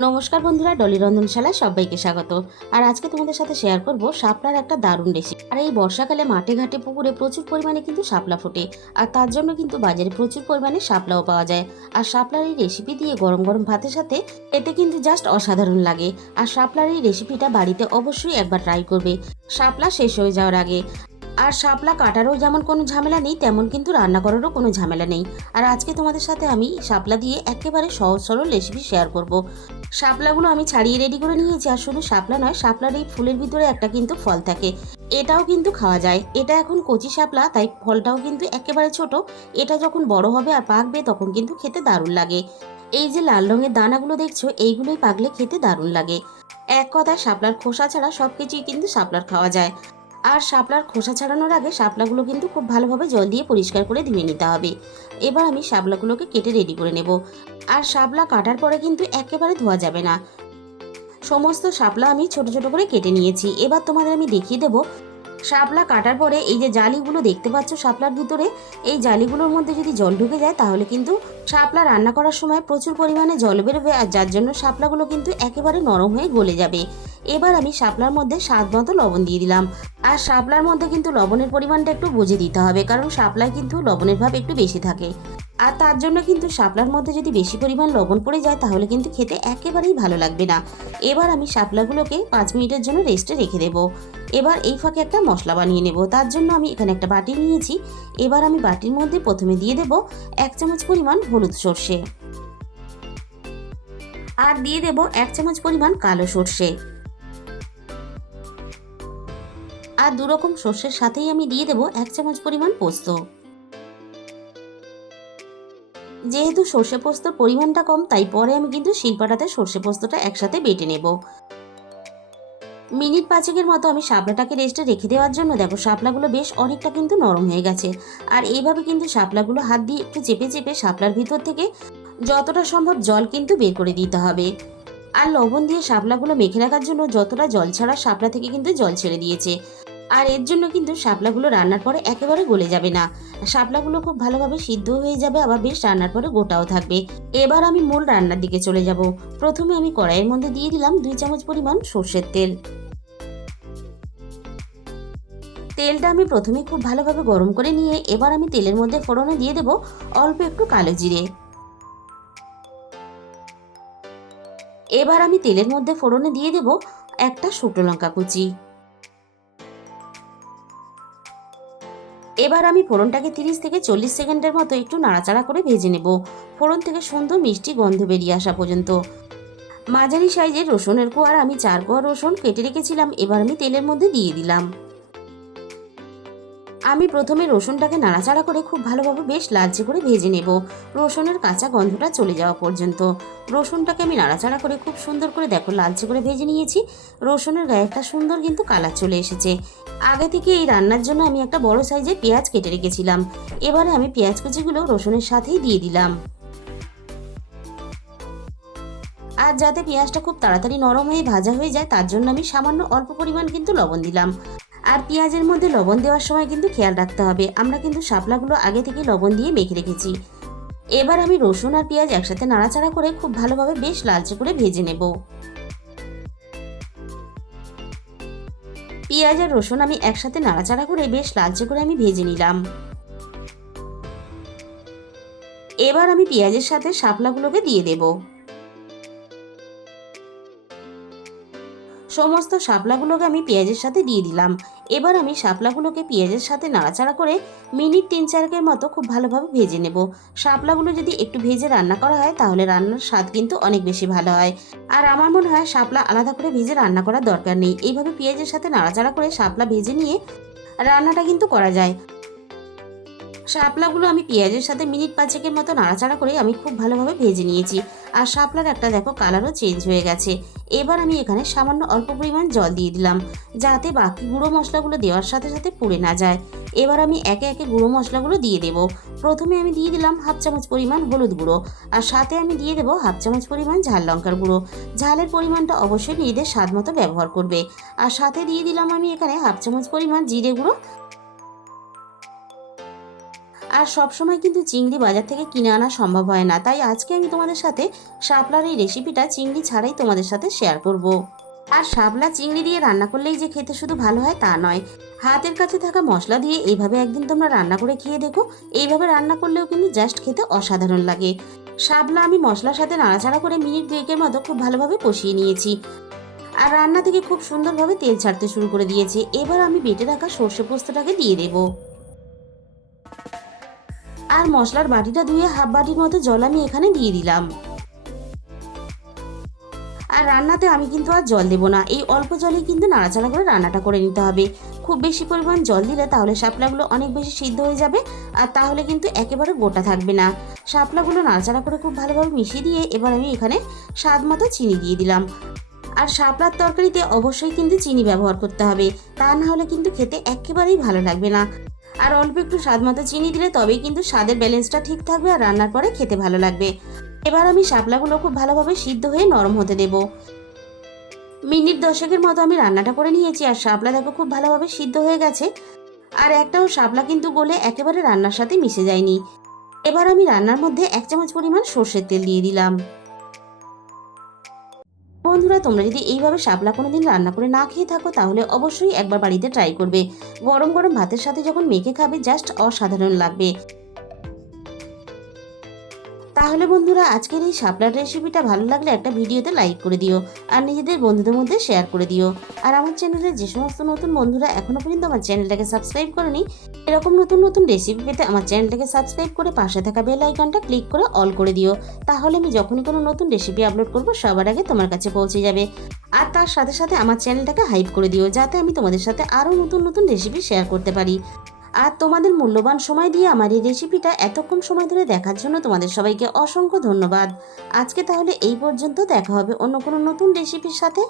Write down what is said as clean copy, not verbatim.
নমস্কার বন্ধুরা, ডলি রন্ধনশালায় সবাইকে স্বাগত। আর আজকে তোমাদের সাথে শেয়ার করব শাপলার একটা দারুণ রেসিপি। আর এই বর্ষাকালে মাঠে ঘাটে পুকুরে প্রচুর পরিমাণে কিন্তু শাপলা ফোটে, আর তার জন্য কিন্তু বাজারে প্রচুর পরিমাণে শাপলাও পাওয়া যায়। আর শাপলার এই রেসিপি দিয়ে গরম গরম ভাতের সাথে এতে কিন্তু জাস্ট অসাধারণ লাগে। আর শাপলার এই রেসিপিটা বাড়িতে অবশ্যই একবার ট্রাই করবে শাপলা শেষ হয়ে যাওয়ার আগে। আর শাপলা কাটারও যেমন কোনো ঝামেলা নেই, তেমন কিন্তু রান্না করারও কোনো ঝামেলা নেই। আর আজকে তোমাদের সাথে আমি শাপলা দিয়ে একেবারে সহজ সরল রেসিপি শেয়ার করব। শাপলাগুলো আমি ছাড়িয়ে রেডি করে নিয়েছি। আর শুধু শাপলা নয়, শাপলার এই ফুলের ভিতরে একটা কিন্তু ফল থাকে, এটাও কিন্তু খাওয়া যায়। এটা এখন কচি শাপলা, তাই ফলটাও কিন্তু একেবারে ছোট। এটা যখন বড় হবে আর পাকবে তখন কিন্তু খেতে দারুণ লাগে। এই যে লাল রঙের দানাগুলো দেখছো, এইগুলোই পাকলে খেতে দারুণ লাগে। এক কথায় শাপলার খোসা ছাড়া সবকিছুই কিন্তু শাপলার খাওয়া যায়। আর শাপলার খোসা ছাড়ানোর আগে শাপলাগুলো কিন্তু খুব ভালোভাবে জল দিয়ে পরিষ্কার করে ধুয়ে নিতে হবে। এবার আমি শাপলাগুলোকে কেটে রেডি করে নেব। আর শাপলা কাটার পরে কিন্তু একেবারে ধোয়া যাবে না। সমস্ত শাপলা আমি ছোট ছোট করে কেটে নিয়েছি। এবার তোমাদের আমি দেখিয়ে দেবো শাপলা কাটার পরে এই যে জালিগুলো দেখতে পাচ্ছ শাপলার ভিতরে, এই জালিগুলোর মধ্যে যদি জল ঢুকে যায় তাহলে কিন্তু শাপলা রান্না করার সময় প্রচুর পরিমাণে জল বেরোবে, আর যার জন্য শাপলাগুলো কিন্তু একেবারে নরম হয়ে গলে যাবে। এবার আমি শাপলার মধ্যে স্বাদ মতো লবণ দিয়ে দিলাম। আর শাপলার মধ্যে কিন্তু লবণের পরিমাণটা একটু বুঝে দিতে হবে, কারণ শাপলায় কিন্তু লবণের ভাব একটু বেশি থাকে। আর তার জন্য কিন্তু শাপলার মধ্যে যদি বেশি পরিমাণ লবণ পড়ে যায় তাহলে কিন্তু খেতে একেবারেই ভালো লাগবে না। এবার আমি শাপলাগুলোকে 5 মিনিটের জন্য রেস্টে রেখে দেবো। এবার এই ফাঁকে একটা মশলা বানিয়ে নেব। তার জন্য আমি এখানে একটা বাটি নিয়েছি। এবার আমি বাটির মধ্যে প্রথমে দিয়ে দেব 1 চামচ পরিমাণ হলুদ সর্ষে, আর দিয়ে দেব 1 চামচ পরিমাণ কালো সর্ষে। আর দু রকম সর্ষের সাথেই আমি দিয়ে দেব 1 চামচ পরিমাণ পোস্ত। যেহেতু সর্ষে পোস্তর পরিমাণটা কম, তাই পরে আমি কিন্তু শিলপাটাতে সর্ষে পোস্তটা একসাথে বেটে নেব। মিনিট 5-এর মতো আমি শাপলাটাকে রেস্টে রেখে দেওয়ার জন্য দেখো শাপলাগুলো বেশ অনেকটা কিন্তু নরম হয়ে গেছে। আর এইভাবে কিন্তু শাপলাগুলো হাত দিয়ে একটু চেপে চেপে শাপলার ভিতর থেকে যতটা সম্ভব জল কিন্তু বের করে দিতে হবে। আর লবণ দিয়ে শাপলাগুলো মেখে রাখার জন্য যতটা জল ছাড়া শাপলা থেকে কিন্তু জল ছেড়ে দিয়েছে। আর এর জন্য কিন্তু শাপলাগুলো রান্নার পরে একেবারে গলে যাবে না। শাপলাগুলো খুব ভালোভাবে সিদ্ধ হয়ে যাবে, আবার বেশ রান্নার পরে গোটাও থাকবে। এবার আমি মূল রান্নার দিকে চলে যাব। প্রথমে আমি কড়াইয়ের মধ্যে দিয়ে দিলাম 2 চামচ পরিমাণ সর্ষের তেল। তেলটা আমি প্রথমে খুব ভালোভাবে গরম করে নিয়ে এবার আমি তেলের মধ্যে ফোড়নে দিয়ে দেব অল্প একটু কালো জিরে। এবার আমি তেলের মধ্যে ফোড়নে দিয়ে দেব একটা শুকনো লঙ্কা কুচি। এবার আমি ফোড়নটাকে 30 থেকে 40 সেকেন্ডের মতো একটু নাড়াচাড়া করে ভেজে নেব, ফোড়ন থেকে সুন্দর মিষ্টি গন্ধ বেরিয়ে আসা পর্যন্ত। মাঝারি সাইজের রসুনের কোয়া আমি 4 কোয়া রসুন কেটে রেখেছিলাম, এবার আমি তেলের মধ্যে দিয়ে দিলাম। আমি প্রথমে রসুনটাকে নাড়াচাড়া করে খুব ভালোভাবে বেশ লালচে করে ভেজে নেব, রসুনের কাঁচা গন্ধটা চলে যাওয়া পর্যন্ত। রসুনটাকে আমি নাড়াচাড়া করে খুব সুন্দর করে দেখো লালচে করে ভেজে নিয়েছি। রসুনের গায়ে একটা সুন্দর কিন্তু কালার চলে এসেছে। আগে থেকে এই রান্নার জন্য আমি একটা বড় সাইজের পেঁয়াজ কেটে রেখেছিলাম। এবারে আমি পেঁয়াজ কুচিগুলো রসুনের সাথেই দিয়ে দিলাম। আর যাতে পেঁয়াজটা খুব তাড়াতাড়ি নরম হয়ে ভাজা হয়ে যায় তার জন্য আমি সামান্য অল্প পরিমাণ কিন্তু লবণ দিলাম। আর পেঁয়াজের মধ্যে লবণ দেওয়ার সময় কিন্তু খেয়াল রাখতে হবে, আমরা কিন্তু শাপলাগুলো আগে থেকে লবণ দিয়ে মেখে রেখেছি। এবার আমি রসুন আর পেঁয়াজ একসাথে নাড়াচাড়া করে খুব ভালোভাবে বেশ লালচে করে ভেজে নেব। পেঁয়াজ আর রসুন আমি একসাথে নাড়াচাড়া করে বেশ লালচে করে আমি ভেজে নিলাম। এবার আমি পেঁয়াজের সাথে শাপলাগুলোকে দিয়ে দেব। সমস্ত শাপলাগুলোকে আমি পেঁয়াজের সাথে দিয়ে দিলাম। এবার আমি শাপলাগুলোকে পেঁয়াজের সাথে নাড়াচাড়া করে মিনিট 3-4 মতো খুব ভালোভাবে ভেজে নেব। শাপলাগুলো যদি একটু ভেজে রান্না করা হয় তাহলে রান্নার স্বাদ কিন্তু অনেক বেশি ভালো হয়। আর আমার মনে হয় শাপলা আলাদা করে ভেজে রান্না করার দরকার নেই, এইভাবে পেঁয়াজের সাথে নাড়াচাড়া করে শাপলা ভেজে নিয়ে রান্নাটা কিন্তু করা যায়। শাপলাগুলো আমি পেঁয়াজের সাথে মিনিট 5-এর মতো নাড়াচাড়া করে আমি খুব ভালোভাবে ভেজে নিয়েছি। আর শাপলার একটা দেখো কালারও চেঞ্জ হয়ে গেছে। এবার আমি এখানে সামান্য অল্প পরিমাণ জল দিয়ে দিলাম, যাতে বাকি গুঁড়ো মশলাগুলো দেওয়ার সাথে সাথে পুড়ে না যায়। এবার আমি একে একে গুঁড়ো মশলাগুলো দিয়ে দেব। প্রথমে আমি দিয়ে দিলাম 1/2 চামচ পরিমাণ হলুদ গুঁড়ো, আর সাথে আমি দিয়ে দেবো 1/2 চামচ পরিমাণ ঝাল লঙ্কার গুঁড়ো। ঝালের পরিমাণটা অবশ্যই নিজেদের স্বাদ মতো ব্যবহার করবে। আর সাথে দিয়ে দিলাম আমি এখানে 1/2 চামচ পরিমাণ জিরে গুঁড়ো। আর সবসময় কিন্তু চিংড়ি বাজার থেকে কিনে আনা সম্ভব হয় না, তাই আজকে আমি তোমাদের সাথে শাপলার এই রেসিপিটা চিংড়ি ছাড়াই তোমাদের সাথে শেয়ার করব। আর শাপলা চিংড়ি দিয়ে রান্না করলেই যে খেতে শুধু ভালো হয় তা নয়, হাতের কাছে থাকা মশলা দিয়ে এইভাবে একদিন তোমরা রান্না করে খেয়ে দেখো। এইভাবে রান্না করলেও কিন্তু জাস্ট খেতে অসাধারণ লাগে। শাপলা আমি মশলার সাথে নাড়াচাড়া করে মিনিট দুয়েকের মতো খুব ভালোভাবে কষিয়ে নিয়েছি। আর রান্না থেকে খুব সুন্দরভাবে তেল ছাড়তে শুরু করে দিয়েছে। এবার আমি বেটে রাখা সর্ষে পোস্তটাকে দিয়ে দেব। আর মশলার বাটিটা ধুয়ে হাফ বাটির মতো জল আমি এখানে দিয়ে দিলাম। আর রান্নাতে আমি কিন্তু আর জল দেবো না, এই অল্প জলেই কিন্তু নাড়াচাড়া করে রান্নাটা করে নিতে হবে। খুব বেশি পরিমাণ জল দিলে তাহলে শাপলাগুলো অনেক বেশি সিদ্ধ হয়ে যাবে, আর তাহলে কিন্তু একেবারে গোটা থাকবে না। শাপলাগুলো নাড়াচাড়া করে খুব ভালোভাবে মিশিয়ে দিয়ে এবার আমি এখানে স্বাদ মতো চিনি দিয়ে দিলাম। আর শাপলার তরকারিতে অবশ্যই কিন্তু চিনি ব্যবহার করতে হবে, তা না হলে কিন্তু খেতে একেবারেই ভালো লাগবে না। আর অল্প একটু স্বাদ মতো চিনি দিলে তবেই কিন্তু স্বাদের ব্যালেন্সটা ঠিক থাকবে আর রান্নার পরে খেতে ভালো লাগবে। এবার আমি শাপলাগুলো খুব ভালোভাবে সিদ্ধ হয়ে নরম হতে দেব। মিনিট 10 মতো আমি রান্নাটা করে নিয়েছি আর শাপলা দেখো খুব ভালোভাবে সিদ্ধ হয়ে গেছে। আর একটাও শাপলা কিন্তু গলে একেবারে রান্নার সাথে মিশে যায়নি। এবার আমি রান্নার মধ্যে 1 চামচ পরিমাণ সর্ষের তেল দিয়ে দিলাম। বন্ধুরা, তোমরা যদি এইভাবে শাপলা কোনোদিন রান্না করে না খেয়ে থাকো তাহলে অবশ্যই একবার বাড়িতে ট্রাই করবে। গরম গরম ভাতের সাথে যখন মেখে খাবে জাস্ট অসাধারণ লাগবে। তাহলে বন্ধুরা, আজকের এই শাপলার রেসিপিটা ভালো লাগলে একটা ভিডিওতে লাইক করে দিও আর নিজেদের বন্ধুদের মধ্যে শেয়ার করে দিও। আর আমার চ্যানেলে যে সমস্ত নতুন বন্ধুরা এখনো পর্যন্ত আমার চ্যানেলটাকে সাবস্ক্রাইব করেনি, এরকম নতুন নতুন রেসিপি পেতে আমার চ্যানেলটাকে সাবস্ক্রাইব করে পাশে থাকা বেল আইকনটা ক্লিক করে অল করে দিও। তাহলে আমি যখনই কোনো নতুন রেসিপি আপলোড করব সবার আগে তোমার কাছে পৌঁছে যাবে। আর তার সাথে সাথে আমার চ্যানেলটাকে হাইপ করে দিও, যাতে আমি তোমাদের সাথে আরও নতুন নতুন রেসিপি শেয়ার করতে পারি। আর তোমাদের মূল্যবান সময় দিয়ে আমার এই রেসিপিটা এতক্ষণ সময় ধরে দেখার জন্য তোমাদের সবাইকে অসংখ্য ধন্যবাদ। আজকে তাহলে এই পর্যন্ত, দেখা হবে অন্য কোনো নতুন রেসিপির সাথে।